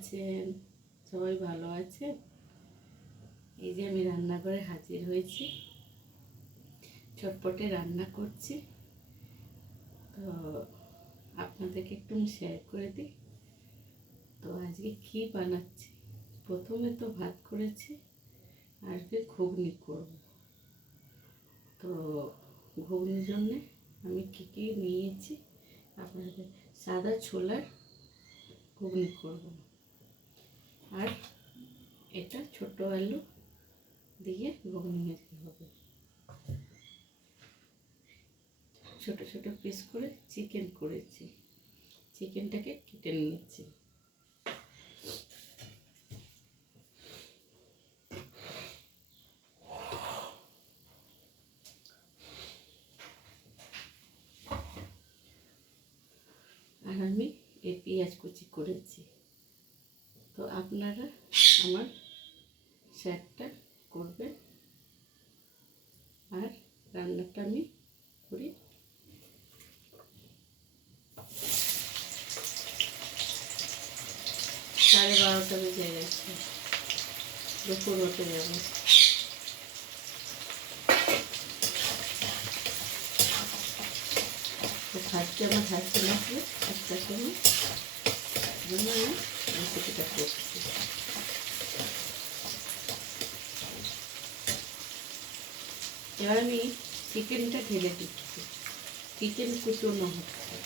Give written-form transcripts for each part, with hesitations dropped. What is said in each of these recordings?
আছেন? সবাই ভালো আছে? এই যে আমি রান্নাঘরে হাজির হয়েছি, চটপটে রান্না করছি। তো আপনাদেরকে একটু শেয়ার করে দিই। তো আজকে কি বানাচ্ছি, প্রথমে তো ভাত করেছি, আজকে ঘুগনি করব। তো ঘুগনির জন্যে আমি কী কী নিয়েছি আপনাদের, সাদা ছোলার ঘুগনি করব, আর এটা ছোট আলু দিয়ে ঘুগনি হবে। ছোট ছোট পিস করে চিকেন করেছি, চিকেনটাকে কেটে নিয়েছি। আর আমি এই পেঁয়াজ কুচি করেছি। তো আপনারা আমার শেয়ারটা করবেন, আর রান্নাটা আমি করি। 12:30 বেজে গেছে, দুপুর হতে যাবে। তো খাচ্ছে আমার খাচ্ছে না, একটা সময় জন্য আমি রেসিপিটা করছি। এবার আমি চিকেনটা ঢেলে দিচ্ছি, চিকেন কুচোনো হচ্ছে।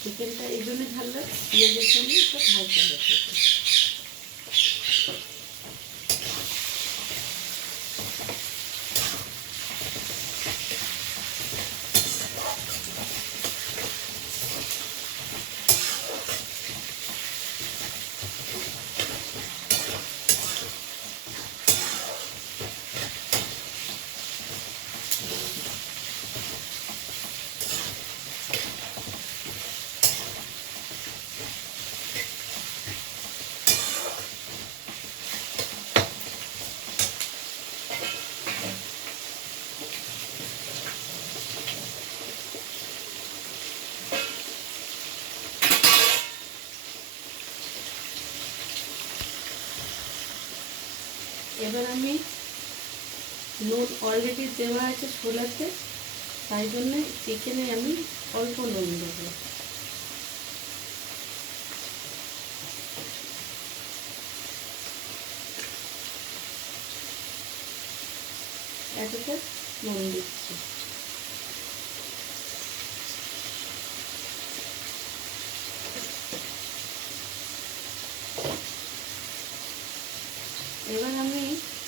চিকেনটা এই জন্য ঢাললাম, পেঁয়াজের সঙ্গে একটু ভাজা হচ্ছে। এবার আমি নুন অলরেডি দেওয়া আছে ছোলাতে, তাই জন্য চিকেনে আমি অল্প নুন দেবো। এতটা নুন দিচ্ছি। এবার আমি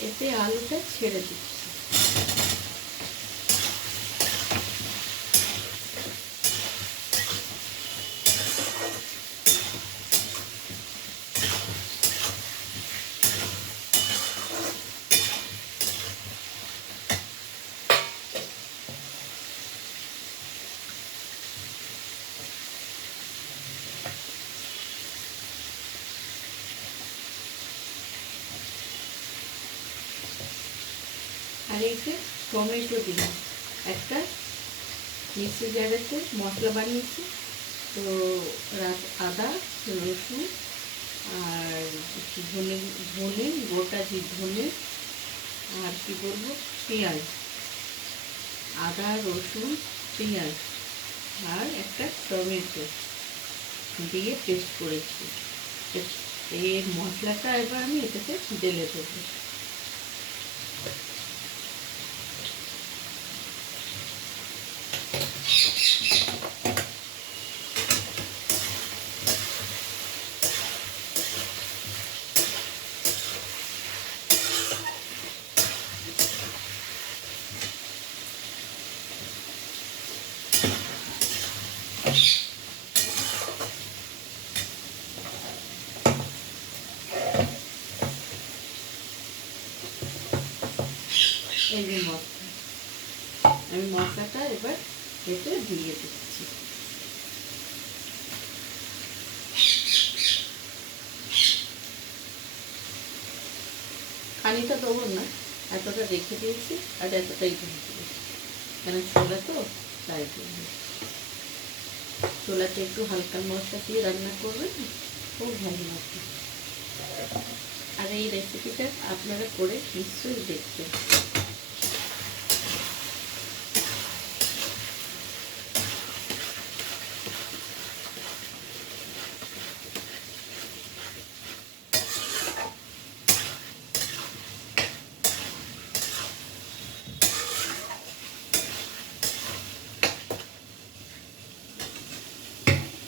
এতে আলুটা ছেড়ে দিচ্ছি। আর এই যে টমেটো দিলাম, একটা মিক্সি জারেতে মশলা বানিয়েছি। তো আদা রসুন আর ধনে গোটা ধনে, আর কি বলবো, পেঁয়াজ, আদা রসুন পেঁয়াজ আর একটা টমেটো দিয়ে পেস্ট করেছি। এই মশলাটা এবার আমি এটাতে ঢেলে দেবো। এই যে মশলা, আমি মশলাটা এবার এতে দিয়ে দিচ্ছি। পানিটা দেবো না, এতটা রেখে দিয়েছি আর এতটাই ঢেলে দিয়েছি, কেন ছোলা তো তাই জন্য ছোলাতে একটু হালকা মশলা দিয়ে রান্না করবেন, খুব ভালো লাগবে। আর এই রেসিপিটা আপনারা করে নিশ্চয়ই দেখবেন।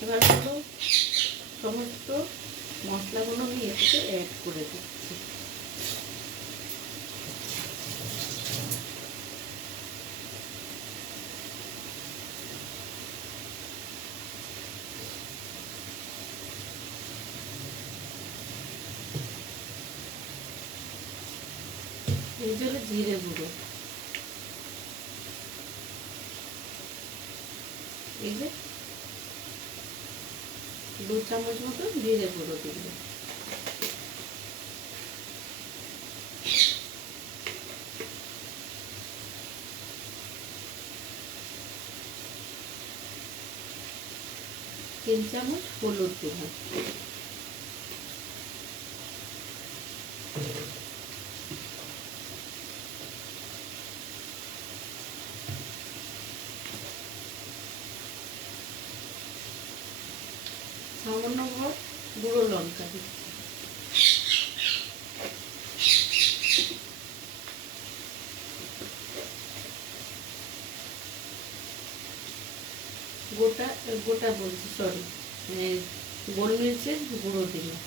এবার হলো সমস্ত মশলাগুলো আমি এতে অ্যাড করে দিচ্ছি। এই জন্য জিরে গুঁড়ো, এই যে 2 চামচ মতো জিরে গুঁড়ো দিল। তিন চামচ হলুদ গুঁড়ো, সামান্য ভর গুঁড়ো লঙ্কা দিচ্ছি, গোটা গোটা বলছি সরি, গোলমরিচের গুঁড়ো দিলাম।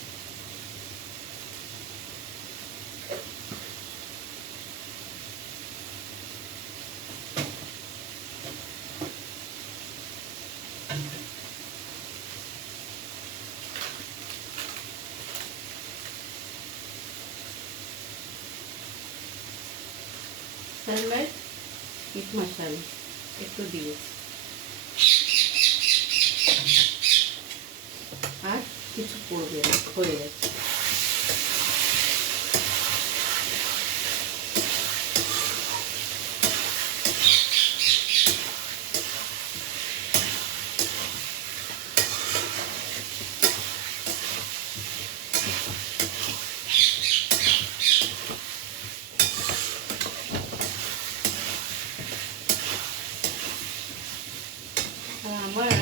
সানলাইট মিট মশলা একটু দিয়েছি, আর কিছু পড়বে না, হয়ে গেছে। আমার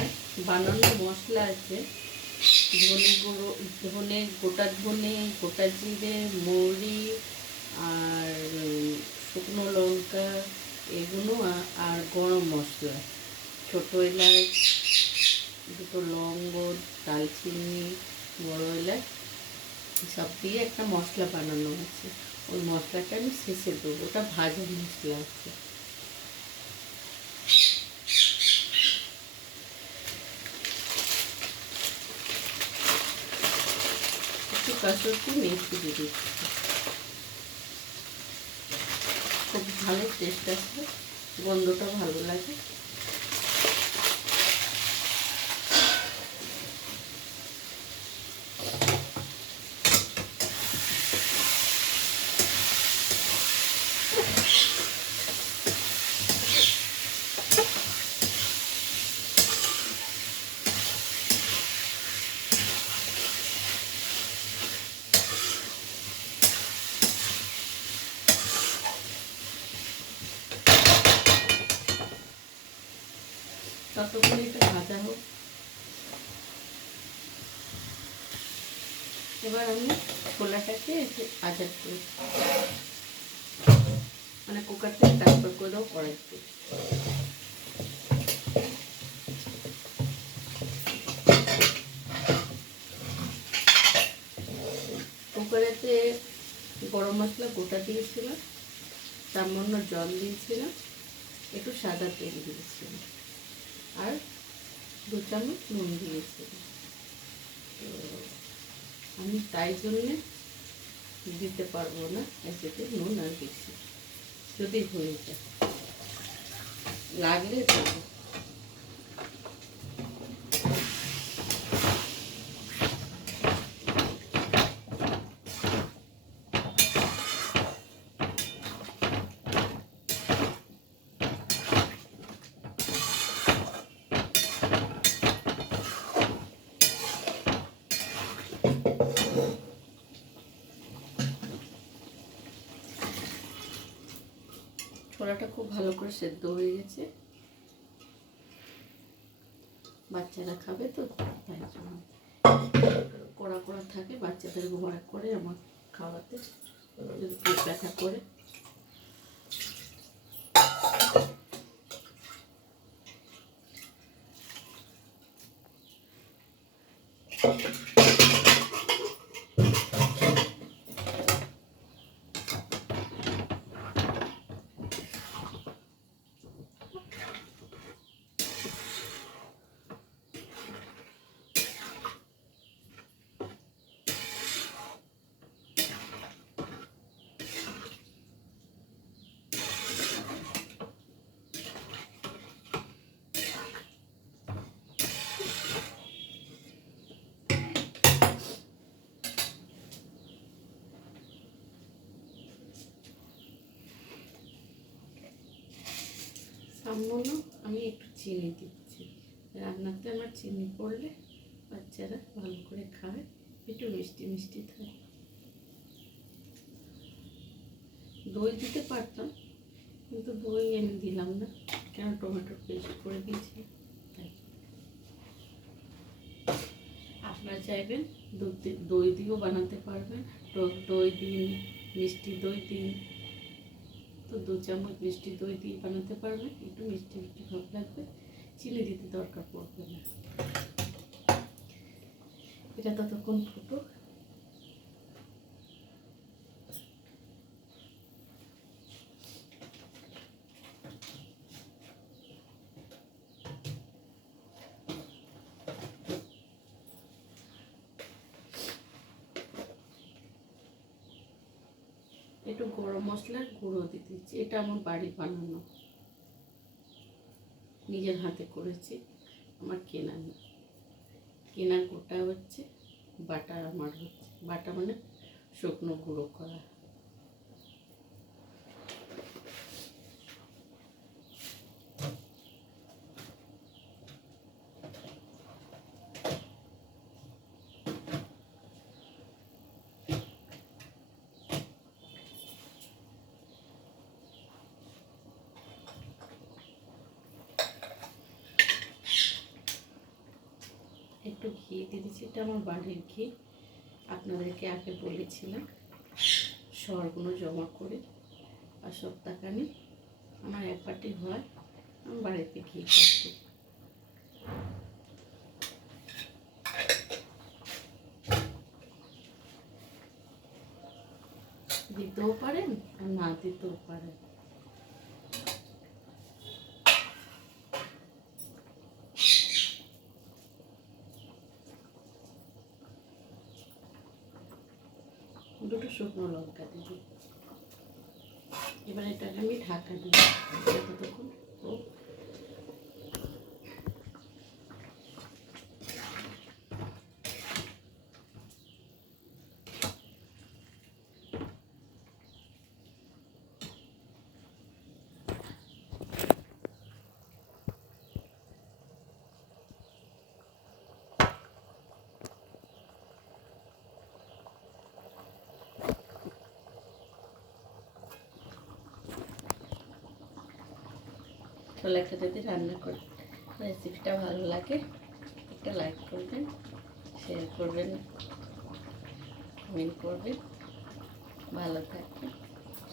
বানানো মশলা আছে ধনে গুঁড়ো, ধনে, গোটা ধনে, গোটা জিরে, মৌরি আর শুকনো লঙ্কা, এগুলো আর গরম মশলা, ছোটো এলাচ, 2টো লবঙ্গ, দালচিনি, বড় এলাচ, সব দিয়ে একটা মশলা বানানো আছে। ওই মশলাটা আমি শেষে দেবো, ওটা ভাজা মশলা আছে। একটু কাসুরি মেথি দিয়ে দিচ্ছি, খুব ভালো টেস্ট আসবে, গন্ধটা ভালো লাগে। ততক্ষণ এটা ভাজা হোক। এবার আমি ছোলাটাকে আজাদ করি, মানে কুকার থেকে ট্রান্সফার করে দেবো কড়াইতে। কুকারেতে গরম মশলা গোটা দিয়েছিলাম, সামান্য জল দিয়েছিলাম, একটু সাদা তেল দিয়েছিলাম, আর 2 চামচ নুন দিয়েছিলাম। তো আমি তাই জন্যে দিতে পারবো না এতে নুন আর বেশি, যদি হয়ে যায় লাগলে দেবো। ছোলাটা খুব ভালো করে সেদ্ধ হয়ে গেছে, বাচ্চারা খাবে তো তাই জন্য। কড়া কড়া থাকে, বাচ্চাদের ভয় করে আমার খাওয়াতে, যদি পেট ব্যথা করে। সামান্য আমি একটু চিনি দিচ্ছি, রান্নাতে আমার চিনি পড়লে বাচ্চারা ভালো করে খায়, একটু মিষ্টি মিষ্টি থাকে। দই দিতে পারতাম, কিন্তু দই আমি দিলাম না, কেন টমেটো পেস্ট করে দিয়েছি তাই। আপনারা চাইবেন দই দিয়েও বানাতে পারবেন, টক দই দিন, মিষ্টি দই দিন, তো 2 চামচ মিষ্টি দই দিয়ে বানাতে পারবেন। একটু মিষ্টি মিষ্টি ভাব লাগবে, চিনি দিতে দরকার পড়বে না। এটা ততক্ষণ ফুটুক। একটু গরম মশলার গুঁড়ো দিয়ে দিচ্ছি, এটা আমার বাড়ির বানানো, নিজের হাতে করেছি, আমার কেনা না। কেনা গোটা হচ্ছে, বাটা আমার হচ্ছে, বাটা মানে শুকনো গুঁড়ো করা। একটু ঘি দিয়ে দিচ্ছি, এটা আমার বাড়ির ঘি, আপনাদেরকে আগে বলেছিলাম। সরগুলো জমা করে আর সপ্তাহখানি আমার এক বাটি হয়, আমি বাড়িতে ঘি খাচ্ছি। দিতেও পারেন আর না দিতেও পারেন। দুটো শুকনো লঙ্কা দিবি। এবার এটাকে আমি ঢাকা দিই ততক্ষণ। ছোলা খেতে দিয়ে রান্না করে রেসিপিটা ভালো লাগে, একটা লাইক করবেন, শেয়ার করবেন, কমেন্ট করবেন, ভালো থাকবেন,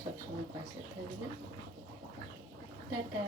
সবসময় পাশে থাকবেন। টাটা।